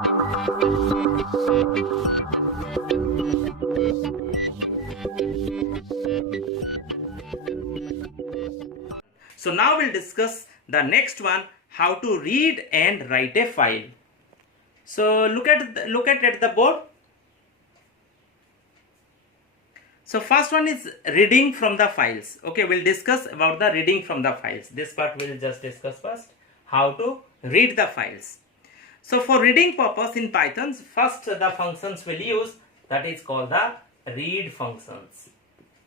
So now we'll discuss the next one, how to read and write a file. So look at the board. So first one is reading from the files. Okay, we'll discuss about the reading from the files. This part we'll just discuss first, how to read the files. So for reading purpose in Python, first the functions we'll use, that is called the read functions.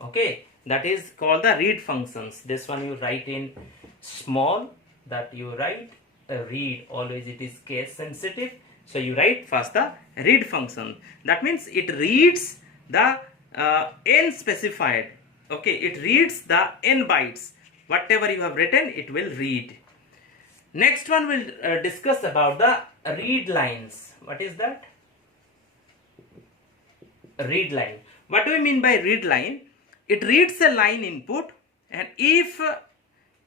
Okay, that is called the read functions. This one you write in small, that you write read, always it is case sensitive. So you write first the read function. That means it reads the n specified. Okay, it reads the n bytes. Whatever you have written, it will read. Next one we'll discuss about the read lines. What is that? Read line. What do we mean by read line? It reads a line input, and if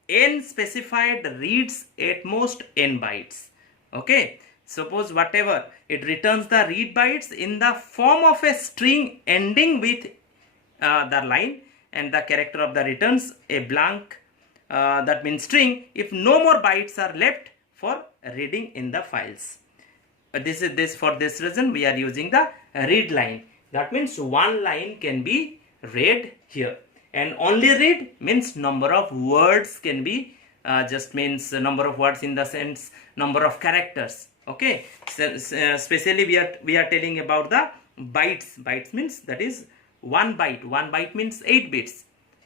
n specified reads at most n bytes. Okay, suppose whatever it returns the read bytes in the form of a string ending with the line, and the character of the returns a blank, that means string, if no more bytes are left for reading in the files. For this reason we are using the read line. That means one line can be read here, and only read means number of words can be, just means number of words in the sense number of characters. Okay, so, especially we are telling about the bytes. Bytes means that is one byte. One byte means 8 bits.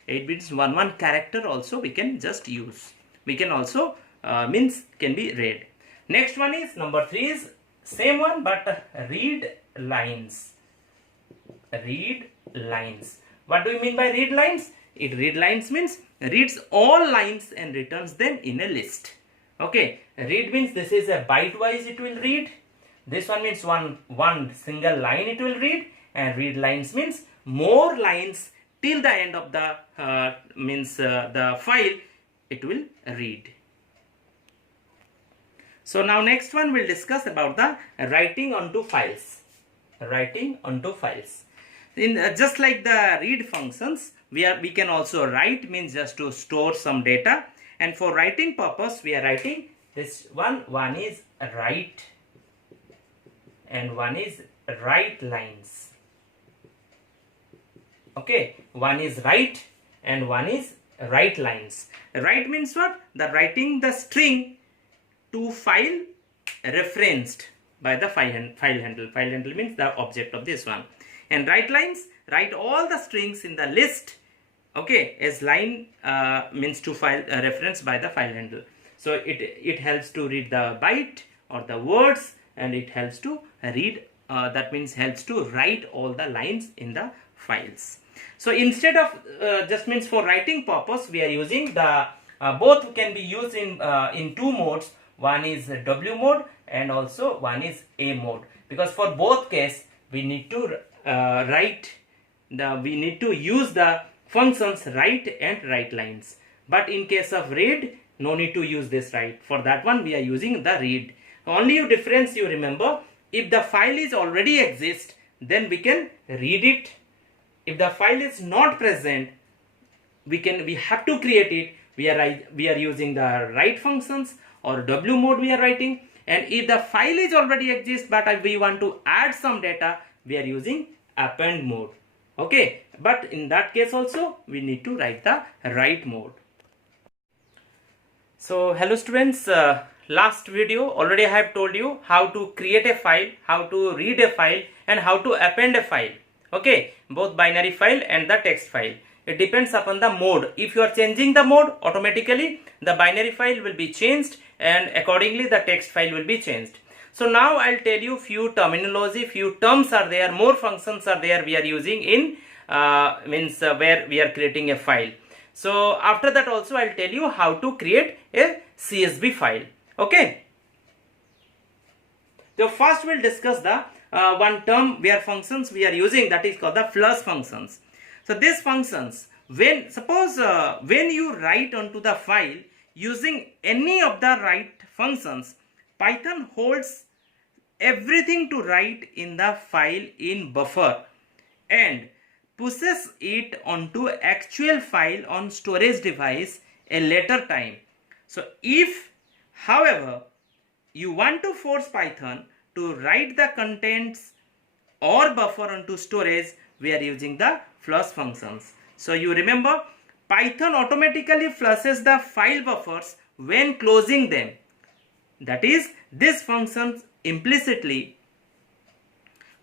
8 bits, one character also we can just use. We can also means can be read. Next one is number 3 is same one but read lines. Read lines. What do you mean by read lines? Read lines means reads all lines and returns them in a list. Okay, read means this is a byte wise it will read. This one means one single line it will read, and read lines means more lines till the end of the the file it will read. So now next one we'll discuss about the writing onto files. Writing onto files. In just like the read functions, we can also write, means just to store some data, and for writing purpose we are writing this one is write and one is write lines. Okay, one is write and one is write lines. Write means what? The writing the string to file referenced by the file handle. File handle means the object of this one. And write lines, write all the strings in the list. Okay, as line means to file reference by the file handle. So it helps to read the byte or the words, and it helps to read, that means helps to write all the lines in the files. So instead of just means for writing purpose we are using the both can be used in two modes. One is W mode and also one is A mode, because for both case we need to we need to use the functions write and write lines. But in case of read, no need to use this write. For that one we are using the read. Only difference you remember, if the file is already exist, then we can read it. If the file is not present, we have to create it. We are using the write functions, or W mode we are writing. And if the file is already exist but we want to add some data, we are using append mode. Okay, but in that case also we need to write the write mode. So hello students, last video already I have told you how to create a file, how to read a file, and how to append a file. Okay, both binary file and the text file. It depends upon the mode. If you are changing the mode, automatically the binary file will be changed and accordingly the text file will be changed. So now I'll tell you few terminology, few terms are there, more functions are there we are using in where we are creating a file. So after that also I'll tell you how to create a CSV file. Okay. So first we'll discuss the one term where functions we are using, that is called the flush functions. So these functions, when suppose when you write onto the file using any of the write functions, Python holds everything to write in the file in buffer and pushes it onto actual file on storage device a later time. So if, however, you want to force Python to write the contents or buffer onto storage, we are using the flush functions. So you remember, Python automatically flushes the file buffers when closing them. That is, this function implicitly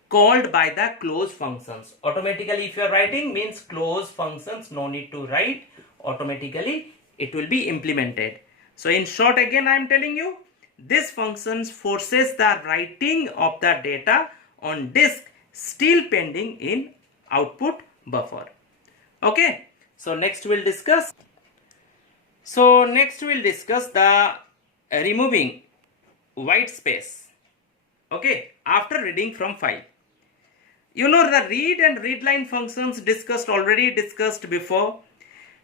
called by the close functions. Automatically, if you are writing, means close functions, no need to write, automatically it will be implemented. So in short, again I am telling you, this function forces the writing of the data on disk still pending in output buffer. Okay, so next we'll discuss. The removing white space. Okay, after reading from file. You know, the read and readline functions already discussed before.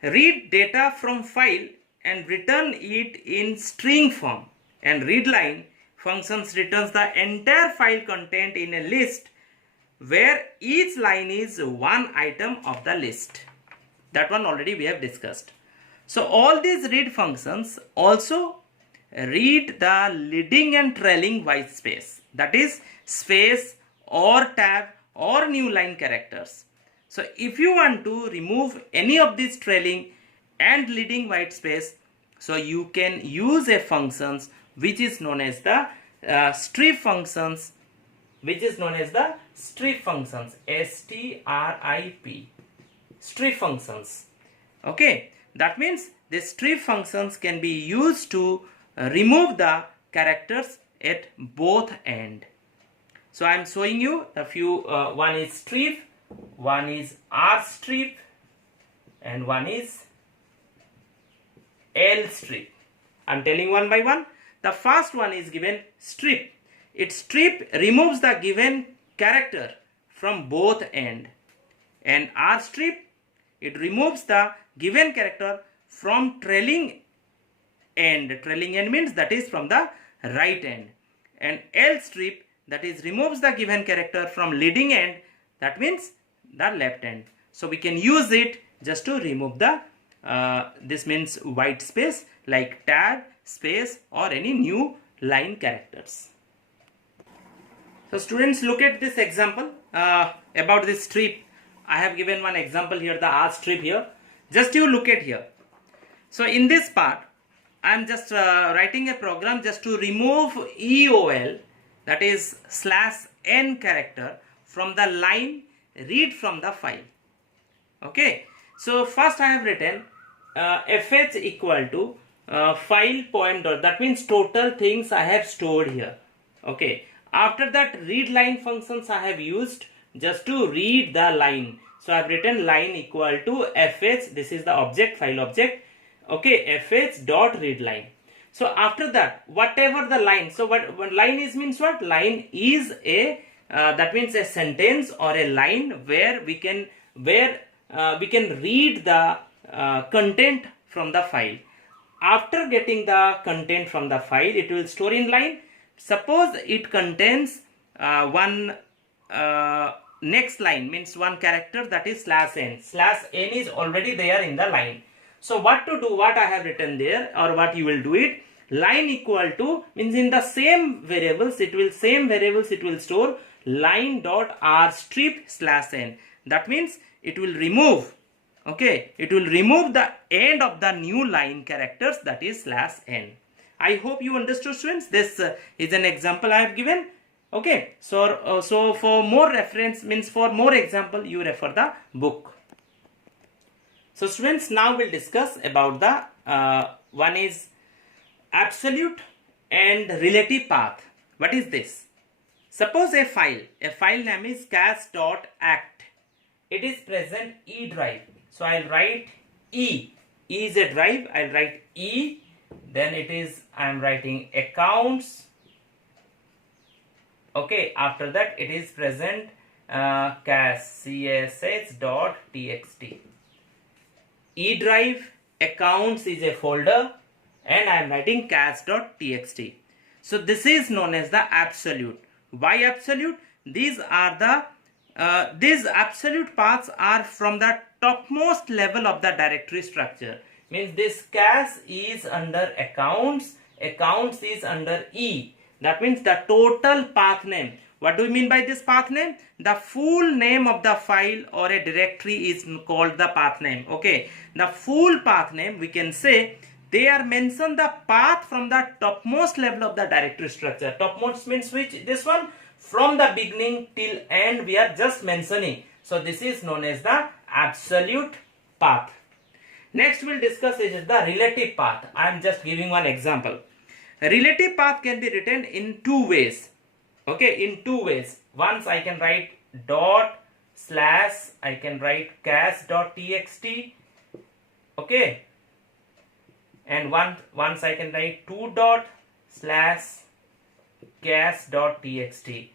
Read data from file and return it in string form, and readline functions returns the entire file content in a list where each line is one item of the list. That one already we have discussed. So all these read functions also read the leading and trailing white space, that is space or tab or new line characters. So if you want to remove any of these trailing and leading white space, so you can use a functions which is known as the strip functions, S-T-R-I-P, strip functions. Okay, that means the strip functions can be used to remove the characters at both end. So I am showing you a few. One is strip, one is R strip, and one is L strip. I am telling one by one. The first one is given strip. Its strip removes the given character from both end, and R strip, it removes the given character from trailing end. Trailing end means that is from the right end, and L strip, that is removes the given character from leading end, that means the left end. So we can use it just to remove the this means white space like tab, space, or any new line characters. So students, look at this example about this strip. I have given one example here, the R strip here. Just you look at here. So in this part, I am just writing a program just to remove EOL, that is /n character, from the line read from the file. Okay, so first I have written fh equal to file poem., that means total things I have stored here. Okay, after that read line functions I have used just to read the line. So I have written line equal to fh, this is the object, file object. Okay, fh dot read line. So after that, whatever the line, so what line is means what? Line is a that means a sentence or a line where we can read the content from the file. After getting the content from the file, it will store in line. Suppose it contains one next line, means one character, that is /n. /n is already there in the line. So what to do, what I have written there, or what you will do it, line equal to, means in the same variables it will store line dot r strip /n. That means it will remove, okay, it will remove the end of the new line characters, that is /n. I hope you understood, students. This is an example I have given. Okay, so for more reference, means for more example, you refer the book. So students, now we'll discuss about the one is absolute and relative path. What is this? Suppose a file name is cache.act. It is present E drive. So I'll write E. E is a drive. I'll write E. Then it is, I'm writing accounts. Okay, after that it is present cache csh.txt. E drive accounts is a folder, and I am writing cache.txt. So this is known as the absolute. Why absolute? These are the these absolute paths are from the topmost level of the directory structure. Means this cache is under accounts, accounts is under E. That means the total path name. What do we mean by this path name? The full name of the file or a directory is called the path name. Okay, the full path name, we can say they are mentioned the path from the topmost level of the directory structure. Topmost means which? This one, from the beginning till end we are just mentioning. So this is known as the absolute path. Next we'll discuss is the relative path. I am just giving one example. A relative path can be written in two ways. Okay, in two ways. Once I can write dot slash, I can write cache.txt. Okay, and once I can write 2 dot slash cache.txt.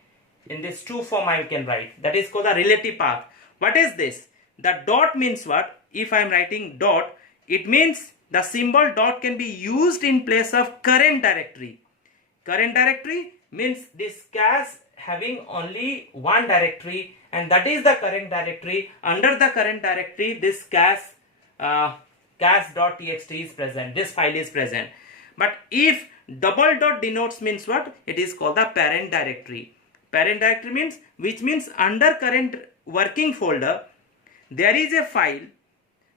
In this two form I can write. That is called the relative path. What is this? The dot means what? If I am writing dot, it means the symbol dot can be used in place of current directory. Current directory means this cache having only one directory, and that is the current directory. Under the current directory, this cache.txt is present. This file is present. But if double dot denotes means what? It is called the parent directory. Parent directory means, which means under current working folder there is a file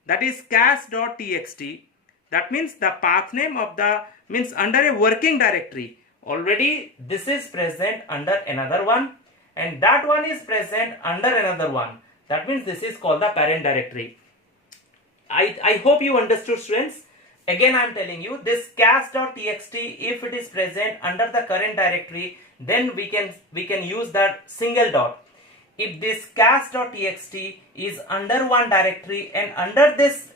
that is cache.txt. That means the path name of the, means under a working directory already this is present under another one, and that one is present under another one. That means this is called the parent directory. I hope you understood, students. Again I am telling you, this cache.txt, if it is present under the current directory, then we can use that single dot. If this cache.txt is under one directory and under this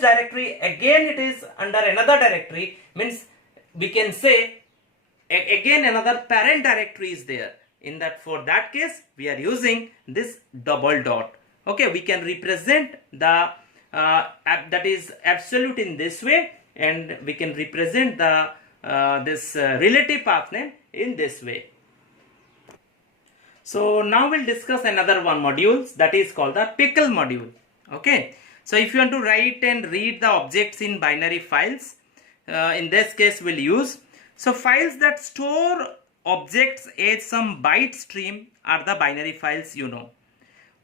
directory again it is under another directory, means we can say again another parent directory is there. In that, for that case we are using this double dot. Okay, we can represent the that is absolute in this way, and we can represent the this relative path name in this way. So now we'll discuss another one module, that is called the Pickle module. Okay, so if you want to write and read the objects in binary files, in this case we'll use, so files that store objects as some byte stream are the binary files, you know.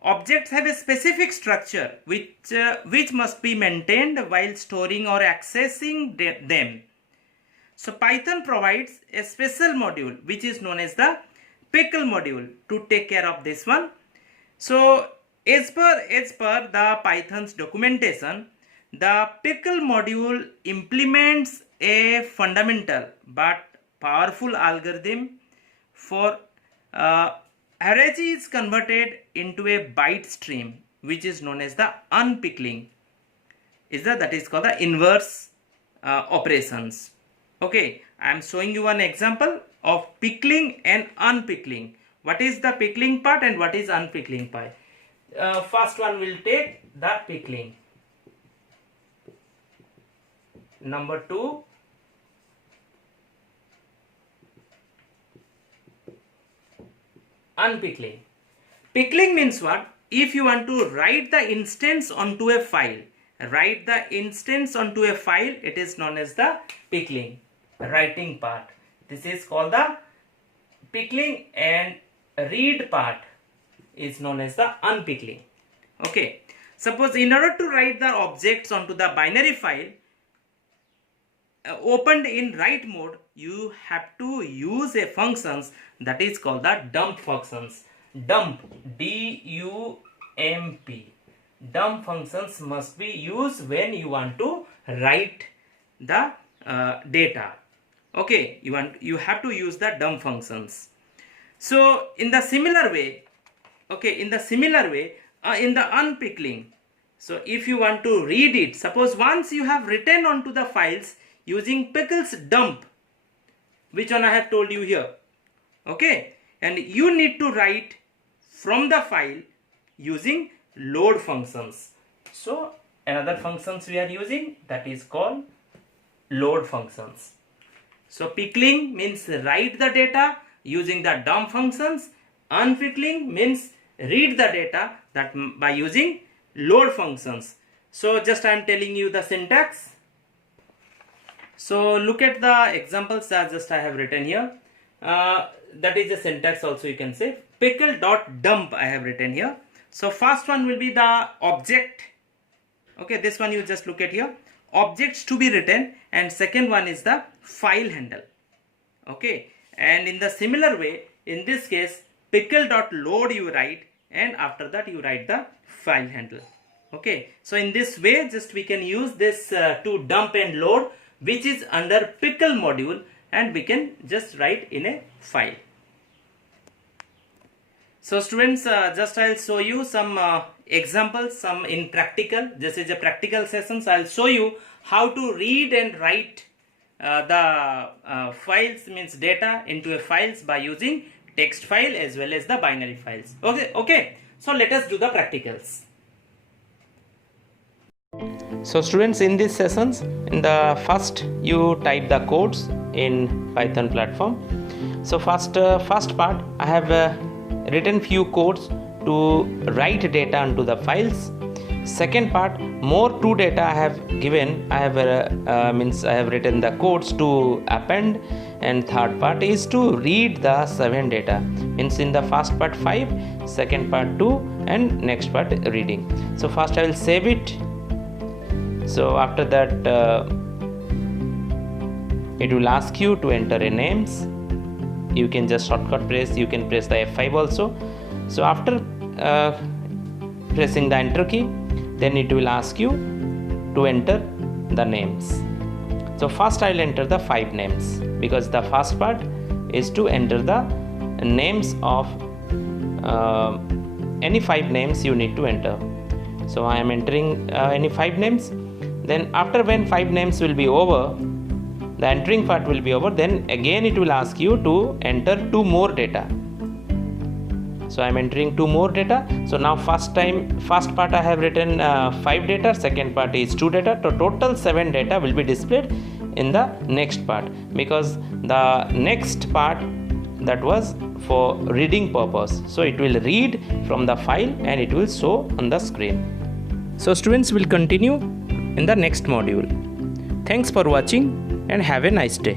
Objects have a specific structure which must be maintained while storing or accessing them. So Python provides a special module which is known as the Pickle module to take care of this one. So as per the Python's documentation, the Pickle module implements a fundamental but powerful algorithm for array is converted into a byte stream, which is known as the unpickling. That is called the inverse operations. Okay, I am showing you one example of pickling and unpickling. What is the pickling part and what is unpickling part? First one will take the pickling. Number 2, unpickling. Pickling means what? If you want to write the instance onto a file, it is known as the pickling, writing part. This is called the pickling, and read part is known as the unpickling. Okay, suppose in order to write the objects onto the binary file opened in write mode, you have to use a functions that is called the dump functions. Dump, D-U-M-P. Dump functions must be used when you want to write the data. Okay, you have to use the dump functions. So in the similar way, in the unpickling, so if you want to read it, suppose once you have written onto the files using pickles dump, which one I have told you here, okay, and you need to write from the file using load functions. So another functions we are using, that is called load functions. So pickling means write the data, using the dump functions. Unpickling means read the data that by using load functions. So just I am telling you the syntax. So look at the examples that just I have written here. That is the syntax also, you can say. Pickle.dump I have written here. So first one will be the object. Okay, this one you just look at here. Objects to be written, and second one is the file handle. Okay, and in the similar way, in this case, pickle.load you write, and after that you write the file handle. Okay, so in this way just we can use this to dump and load, which is under pickle module, and we can just write in a file. So students, just I'll show you some examples, some in practical. This is a practical sessions. I'll show you how to read and write the files, means data, into a files by using text file as well as the binary files. Okay. So let us do the practicals. So students, in these sessions, in the first you type the codes in Python platform. So first part I have written few codes to write data onto the files. Second part, more to data I have given. I have I have written the codes to append, and third part is to read the 7 data. Means in the first part 5, second part 2, and next part reading. So first I will save it. So after that it will ask you to enter a names. You can just shortcut press, you can press the F5 also. So after pressing the enter key, then it will ask you to enter the names. So first I will enter the 5 names, because the first part is to enter the names of any 5 names you need to enter. So I am entering any 5 names. Then after when 5 names will be over, the entering part will be over, then again it will ask you to enter 2 more data. So I am entering 2 more data. So now first part I have written 5 data, second part is 2 data. So total 7 data will be displayed in the next part, because the next part that was for reading purpose. So it will read from the file and it will show on the screen. So students, will continue in the next module. Thanks for watching and have a nice day.